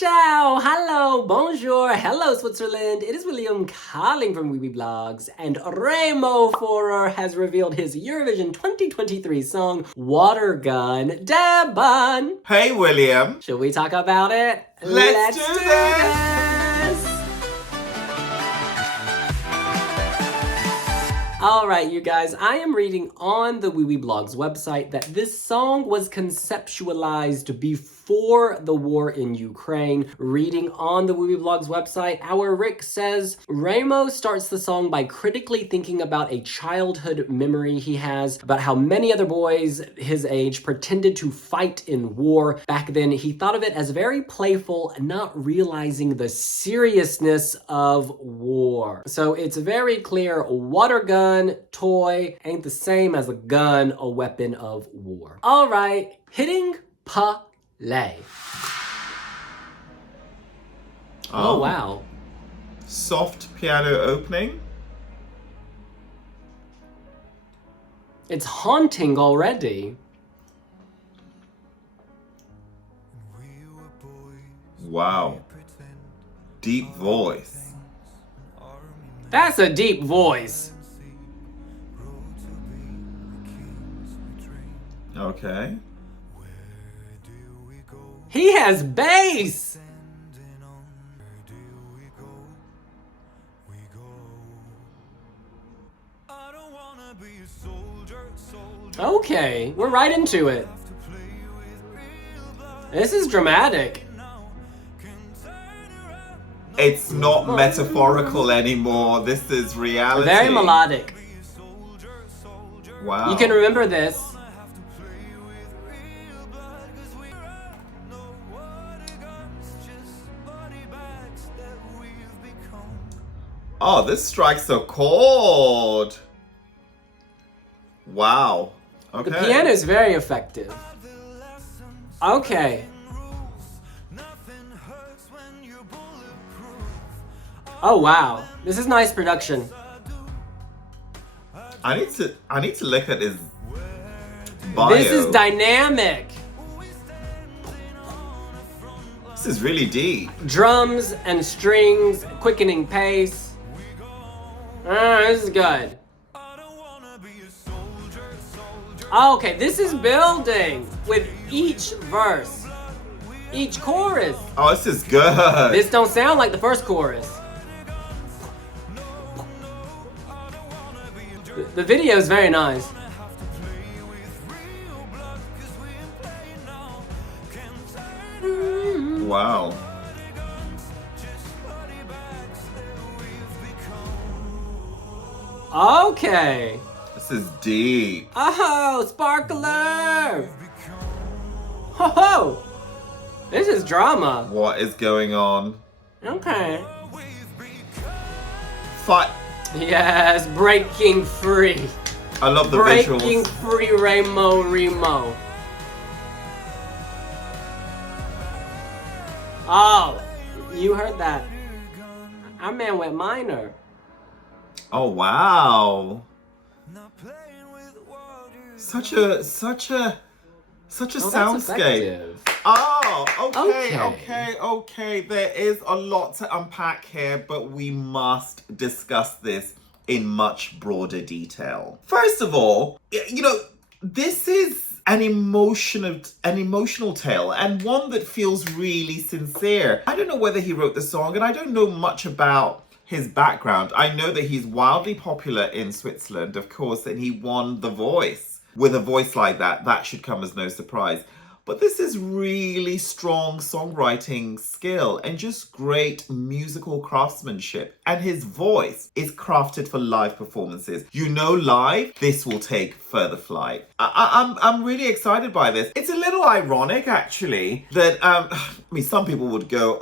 Ciao, hello, bonjour, hello Switzerland. It is William calling from Wiwibloggs, and Remo Forrer has revealed his Eurovision 2023 song, Watergun. Daban! Hey, William. Should we talk about it? Let's do this! Alright, you guys, I am reading on the Wiwibloggs website that this song was conceptualized before the war in Ukraine. Reading on the Wiwibloggs website, our Rick says, Remo starts the song by critically thinking about a childhood memory he has about how many other boys his age pretended to fight in war. Back then, he thought of it as very playful, not realizing the seriousness of war. So it's very clear, Watergun toy ain't the same as a gun, a weapon of war. All right, hitting play. Oh, wow. Soft piano opening. It's haunting already. Wow. Deep voice. That's a deep voice. Okay. He has bass. Okay, we're right into it. This is dramatic. It's not metaphorical anymore. This is reality. Very melodic. Wow. You can remember this. Oh, this strikes a chord. Wow. Okay. The piano is very effective. Okay. Oh wow, this is nice production. I need to look at his bio. This is dynamic. This is really deep. Drums and strings, quickening pace. This is good. Okay, this is building with each verse, each chorus. Oh, this is good. This don't sound like the first chorus. The video is very nice. Wow. Okay. This is deep. Oh, sparkler! Ho ho! This is drama. What is going on? Okay. Fight. Yes, breaking free. I love the Breaking visuals. free, Remo. Oh, you heard that. Our man went minor. Oh wow. Such a soundscape. Oh, okay. There is a lot to unpack here, but we must discuss this in much broader detail. First of all, this is an emotional tale, and one that feels really sincere. I don't know whether he wrote the song, and I don't know much about his background. I know that he's wildly popular in Switzerland, of course, and he won The Voice. With a voice like that should come as no surprise. But this is really strong songwriting skill and just great musical craftsmanship. And his voice is crafted for live performances. Live, this will take further flight. I'm really excited by this. It's a little ironic, actually, that, some people would go,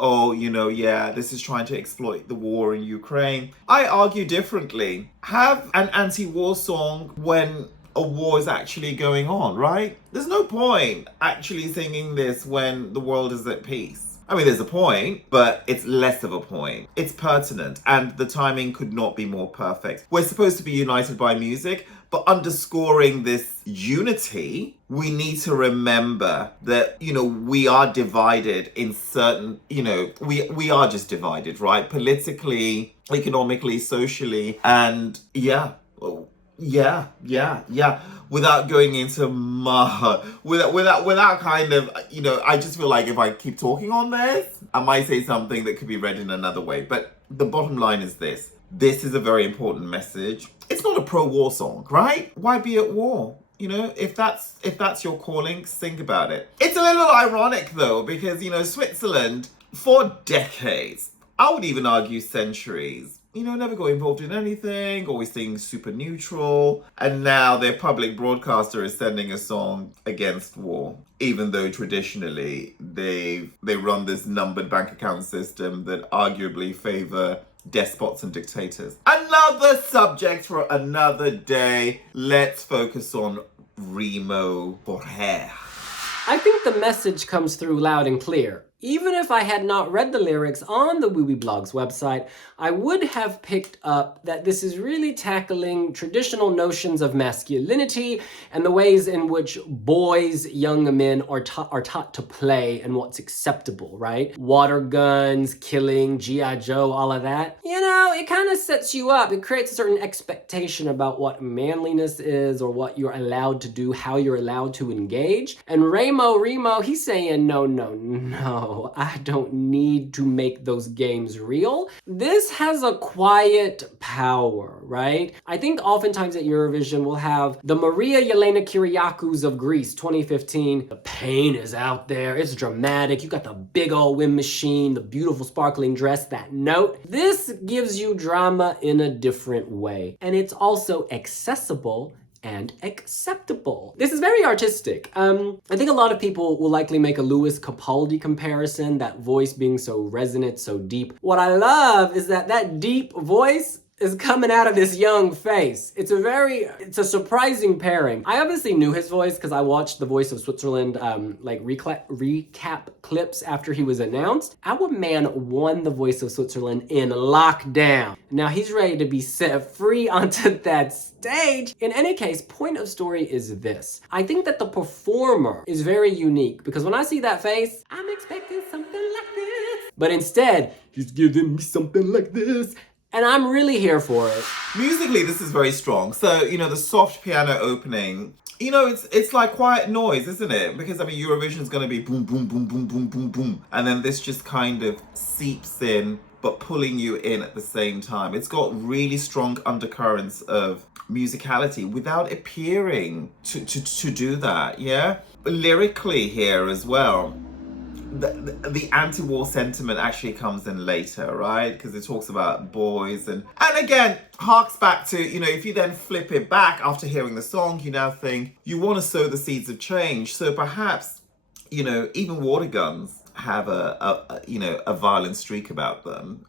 this is trying to exploit the war in Ukraine. I argue differently. Have an anti-war song when a war is actually going on, right? There's no point actually singing this when the world is at peace. I mean, there's a point, but it's less of a point. It's pertinent, and the timing could not be more perfect. We're supposed to be united by music, but underscoring this unity, we need to remember that, we are divided in certain, we are just divided, right? Politically, economically, socially, and yeah. Without going into without kind of, I just feel like if I keep talking on this, I might say something that could be read in another way. But the bottom line is this. This is a very important message. It's not a pro-war song, right? Why be at war? If that's your calling, think about it. It's a little ironic though, because, Switzerland, for decades, I would even argue centuries, never got involved in anything, always staying super neutral. And now their public broadcaster is sending a song against war, even though traditionally they run this numbered bank account system that arguably favor despots and dictators. Another subject for another day. Let's focus on Remo Forrer. I think the message comes through loud and clear. Even if I had not read the lyrics on the Wiwibloggs website, I would have picked up that this is really tackling traditional notions of masculinity and the ways in which boys, young men are taught to play and what's acceptable, right? Water guns, killing, G.I. Joe, all of that. It kind of sets you up. It creates a certain expectation about what manliness is or what you're allowed to do, how you're allowed to engage. And Remo, he's saying, no, I don't need to make those games real. This has a quiet power, right? I think oftentimes at Eurovision we'll have the Maria Yelena Kyriakou of Greece 2015. The pain is out there, it's dramatic, you got the big old wind machine, the beautiful sparkling dress, that note. This gives you drama in a different way. And it's also accessible and acceptable. This is very artistic. I think a lot of people will likely make a Lewis Capaldi comparison, that voice being so resonant, so deep. What I love is that deep voice is coming out of this young face. It's a surprising pairing. I obviously knew his voice because I watched The Voice of Switzerland recap clips after he was announced. Our man won The Voice of Switzerland in lockdown. Now he's ready to be set free onto that stage. In any case, point of story is this. I think that the performer is very unique because when I see that face, I'm expecting something like this. But instead, he's giving me something like this. And I'm really here for it. Musically, this is very strong. So, the soft piano opening, it's like quiet noise, isn't it? Because, Eurovision is going to be boom, boom, boom, boom, boom, boom, boom. And then this just kind of seeps in, but pulling you in at the same time. It's got really strong undercurrents of musicality without appearing to do that, yeah? But lyrically here as well, the anti-war sentiment actually comes in later, right? Because it talks about boys and again harks back to, if you then flip it back after hearing the song, you now think you want to sow the seeds of change. So perhaps, even water guns have a violent streak about them.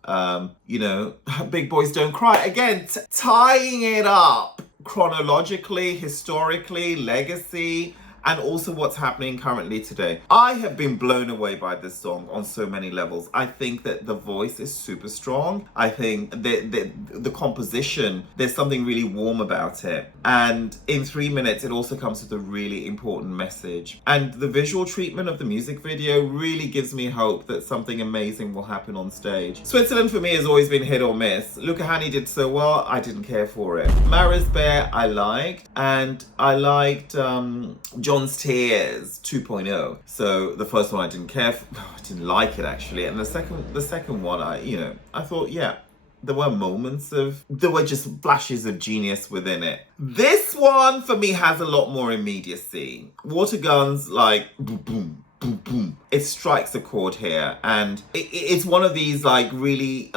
Big boys don't cry. Again, tying it up chronologically, historically, legacy, and also what's happening currently today. I have been blown away by this song on so many levels. I think that the voice is super strong. I think the composition, there's something really warm about it. And in 3 minutes, it also comes with a really important message. And the visual treatment of the music video really gives me hope that something amazing will happen on stage. Switzerland for me has always been hit or miss. Luca Hani did so well, I didn't care for it. Maris Bear I liked, and I liked John's Tears 2.0. So the first one I didn't care for, I didn't like it actually, and the second one I thought, yeah, there were just flashes of genius within it. This one for me has a lot more immediacy. Water guns, like boom boom boom boom, it strikes a chord here, and it's one of these like really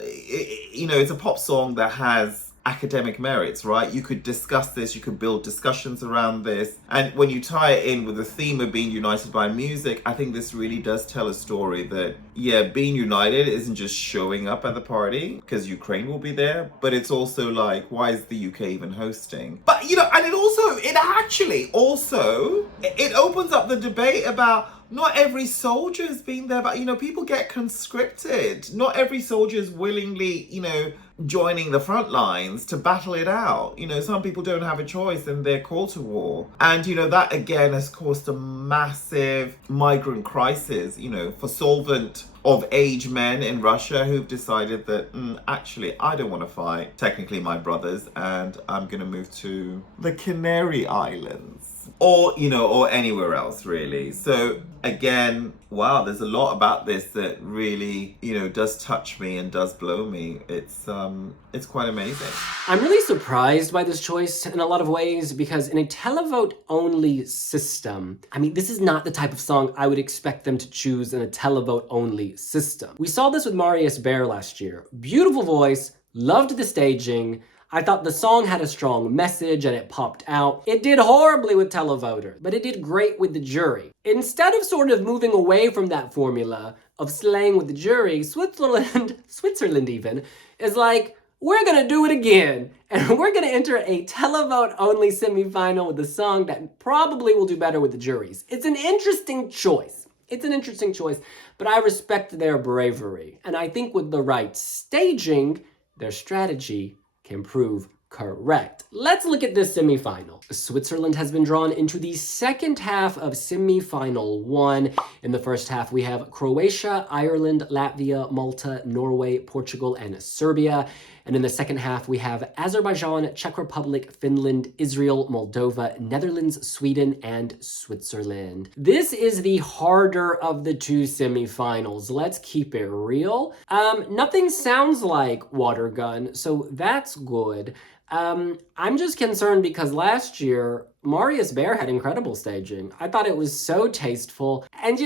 it's a pop song that has academic merits, right? You could discuss this, you could build discussions around this, and when you tie it in with the theme of being united by music, I think this really does tell a story that, yeah, being united isn't just showing up at the party because Ukraine will be there, but it's also like, why is the UK even hosting? But and it actually opens up the debate about not every soldier has been there, but people get conscripted. Not every soldier is willingly, joining the front lines to battle it out. Some people don't have a choice and they're called to war. And, that again has caused a massive migrant crisis, for solvent of age men in Russia who've decided that actually I don't want to fight technically my brothers, and I'm gonna move to the Canary Islands or or anywhere else really. So again, wow, there's a lot about this that really does touch me and does blow me. It's quite amazing. I'm really surprised by this choice in a lot of ways, because in a televote only system, I mean, this is not the type of song I would expect them to choose in a televote only system. We saw this with Marius Bear last year. Beautiful voice, loved the staging. I thought the song had a strong message and it popped out. It did horribly with televoter, but it did great with the jury. Instead of sort of moving away from that formula of slaying with the jury, Switzerland even, is like, we're gonna do it again. And we're gonna enter a televote only semifinal with a song that probably will do better with the juries. It's an interesting choice. But I respect their bravery. And I think with the right staging, their strategy can prove correct. Let's look at this semifinal. Switzerland has been drawn into the second half of semifinal 1. In the first half, we have Croatia, Ireland, Latvia, Malta, Norway, Portugal, and Serbia. And in the second half, we have Azerbaijan, Czech Republic, Finland, Israel, Moldova, Netherlands, Sweden, and Switzerland. This is the harder of the two semifinals. Let's keep it real. Nothing sounds like Watergun, so that's good. I'm just concerned because last year, Marius Bear had incredible staging. I thought it was so tasteful. And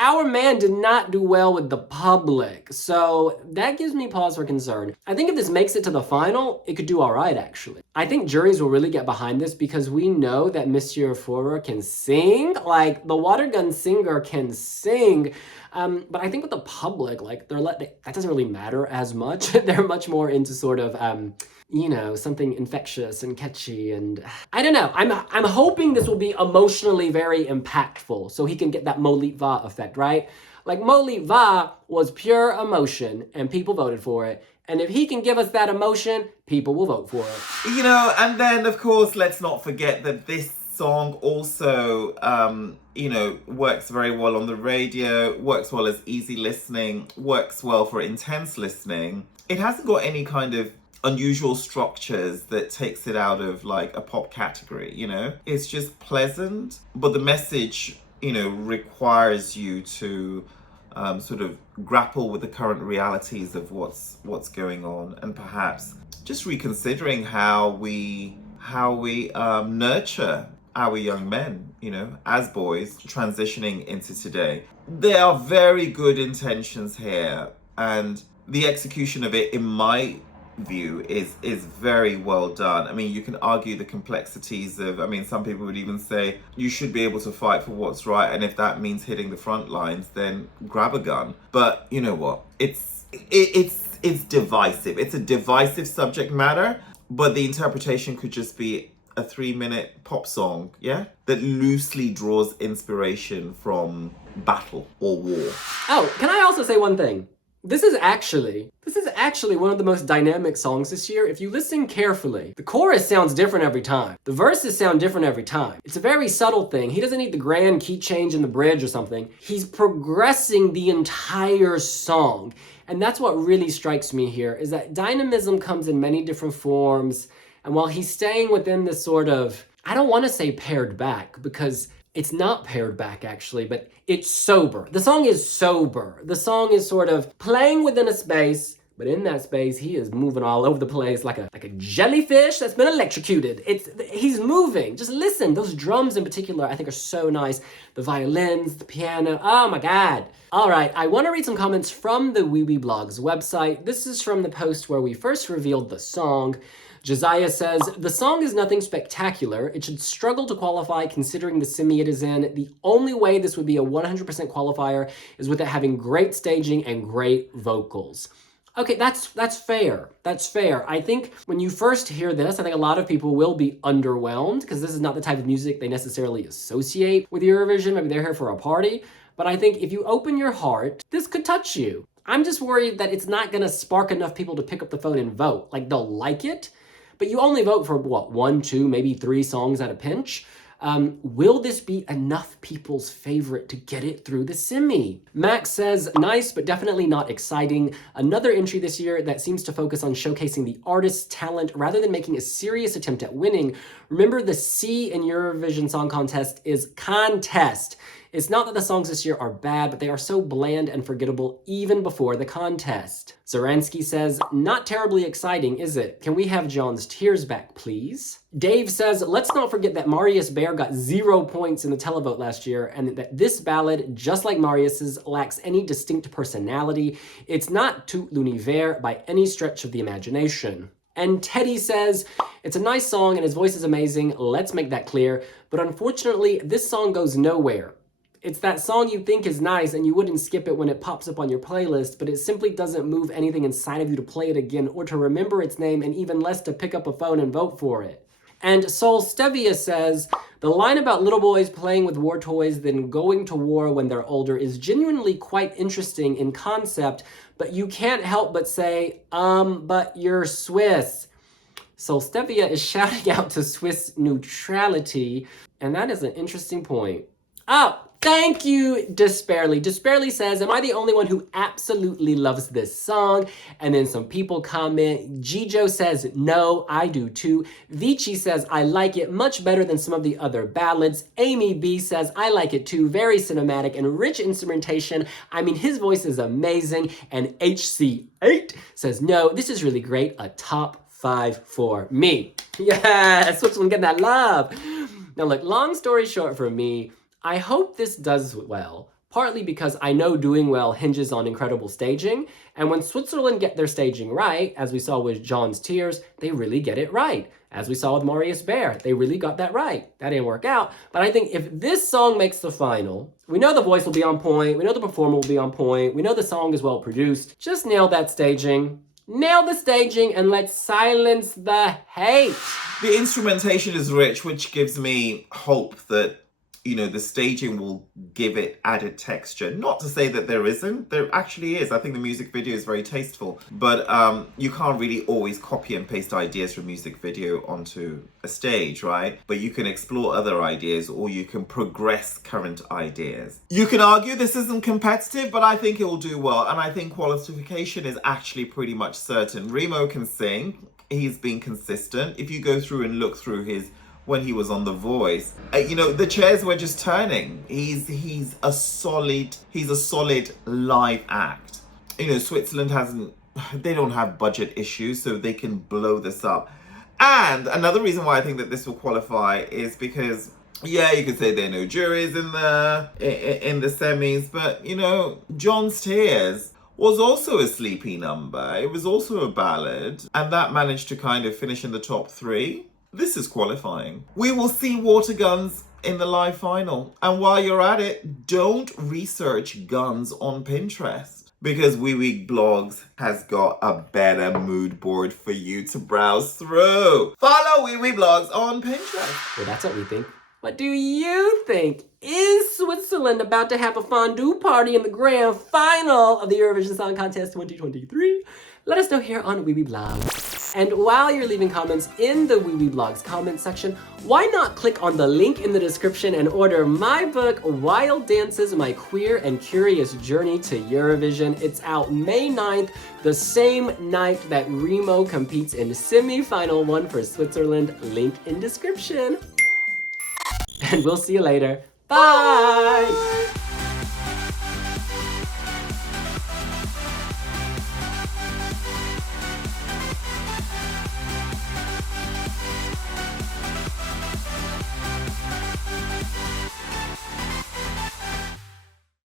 our man did not do well with the public. So that gives me pause for concern. I think if this makes it to the final, it could do all right, actually. I think juries will really get behind this because we know that Monsieur Forrer can sing. Like, the Watergun singer can sing. But I think with the public, like, that doesn't really matter as much. They're much more into sort of, something infectious and catchy, and I don't know. I'm hoping this will be emotionally very impactful so he can get that Molit Va effect, right? Like, Molit Va was pure emotion and people voted for it. And if he can give us that emotion, people will vote for it. And then of course, let's not forget that this song also, works very well on the radio, works well as easy listening, works well for intense listening. It hasn't got any kind of unusual structures that takes it out of like a pop category, It's just pleasant, but the message, requires you to sort of grapple with the current realities of what's going on, and perhaps just reconsidering how we nurture our young men, as boys transitioning into today. There are very good intentions here, and the execution of it, in my view, is very well done. I mean, you can argue the complexities of, some people would even say you should be able to fight for what's right, and if that means hitting the front lines, then grab a gun. But you know what? It's divisive. It's a divisive subject matter, but the interpretation could just be a 3-minute pop song, that loosely draws inspiration from battle or war. Oh, can I also say one thing? This is actually one of the most dynamic songs this year. If you listen carefully, the chorus sounds different every time. The verses sound different every time. It's a very subtle thing. He doesn't need the grand key change in the bridge or something. He's progressing the entire song. And that's what really strikes me here, is that dynamism comes in many different forms. And while he's staying within this sort of, I don't want to say pared back, because it's not pared back actually, but it's sober. The song is sober. The song is sort of playing within a space, but in that space, he is moving all over the place like a jellyfish that's been electrocuted. He's moving. Just listen. Those drums in particular, I think, are so nice. The violins, the piano. Oh my God. All right, I want to read some comments from the Wiwibloggs website. This is from the post where we first revealed the song. Josiah says, the song is nothing spectacular. It should struggle to qualify considering the semi it is in. The only way this would be a 100% qualifier is with it having great staging and great vocals. Okay, that's fair. That's fair. I think when you first hear this, I think a lot of people will be underwhelmed because this is not the type of music they necessarily associate with Eurovision. Maybe they're here for a party. But I think if you open your heart, this could touch you. I'm just worried that it's not gonna spark enough people to pick up the phone and vote. Like, they'll like it, but you only vote for what, 1, 2, maybe 3 songs at a pinch. Will this be enough people's favorite to get it through the semi? Max says, nice, but definitely not exciting. Another entry this year that seems to focus on showcasing the artist's talent rather than making a serious attempt at winning. Remember, the C in Eurovision Song Contest is contest. It's not that the songs this year are bad, but they are so bland and forgettable even before the contest. Zoransky says, not terribly exciting, is it? Can we have John's tears back, please? Dave says, let's not forget that Marius Bear got 0 points in the televote last year, and that this ballad, just like Marius's, lacks any distinct personality. It's not tout l'univers by any stretch of the imagination. And Teddy says, it's a nice song and his voice is amazing, let's make that clear, but unfortunately, this song goes nowhere. It's that song you think is nice and you wouldn't skip it when it pops up on your playlist, but it simply doesn't move anything inside of you to play it again or to remember its name, and even less to pick up a phone and vote for it. And Sol Stevia says, the line about little boys playing with war toys then going to war when they're older is genuinely quite interesting in concept, but you can't help but say, but you're Swiss. Sol Stevia is shouting out to Swiss neutrality, and that is an interesting point. Oh, thank you, Despairly. Despairly says, am I the only one who absolutely loves this song? And then some people comment. Gijo says, no, I do too. Vici says, I like it much better than some of the other ballads. Amy B says, I like it too. Very cinematic and rich instrumentation. I mean, his voice is amazing. And HC8 says, no, this is really great. A top 5 for me. Yes, Switzerland getting that love. Now look, long story short for me, I hope this does well, partly because I know doing well hinges on incredible staging, and when Switzerland get their staging right, as we saw with John's Tears, they really get it right. As we saw with Marius Bear, they really got that right. That didn't work out, but I think if this song makes the final, we know the voice will be on point, we know the performer will be on point, we know the song is well produced, just nail that staging. Nail the staging and let's silence the hate. The instrumentation is rich, which gives me hope that the staging will give it added texture. Not to say that there isn't. There actually is. I think the music video is very tasteful. But you can't really always copy and paste ideas from music video onto a stage, right? But you can explore other ideas or you can progress current ideas. You can argue this isn't competitive, but I think it will do well. And I think qualification is actually pretty much certain. Remo can sing. He's been consistent. If you go through and look through when he was on The Voice, the chairs were just turning. He's a solid live act. Switzerland they don't have budget issues, so they can blow this up. And another reason why I think that this will qualify is because, yeah, you could say there are no juries in the semis, but John's Tears was also a sleepy number. It was also a ballad, and that managed to kind of finish in the top 3. This is qualifying. We will see Waterguns in the live final. And while you're at it, don't research guns on Pinterest, because Wiwibloggs has got a better mood board for you to browse through. Follow Wiwibloggs on Pinterest. Well, that's what we think. What do you think? Is Switzerland about to have a fondue party in the grand final of the Eurovision Song Contest 2023? Let us know here on Wiwibloggs. And while you're leaving comments in the Wiwibloggs comment section, why not click on the link in the description and order my book, Wild Dances, My Queer and Curious Journey to Eurovision. It's out May 9th, the same night that Remo competes in semi-final 1 for Switzerland. Link in description. And we'll see you later. Bye!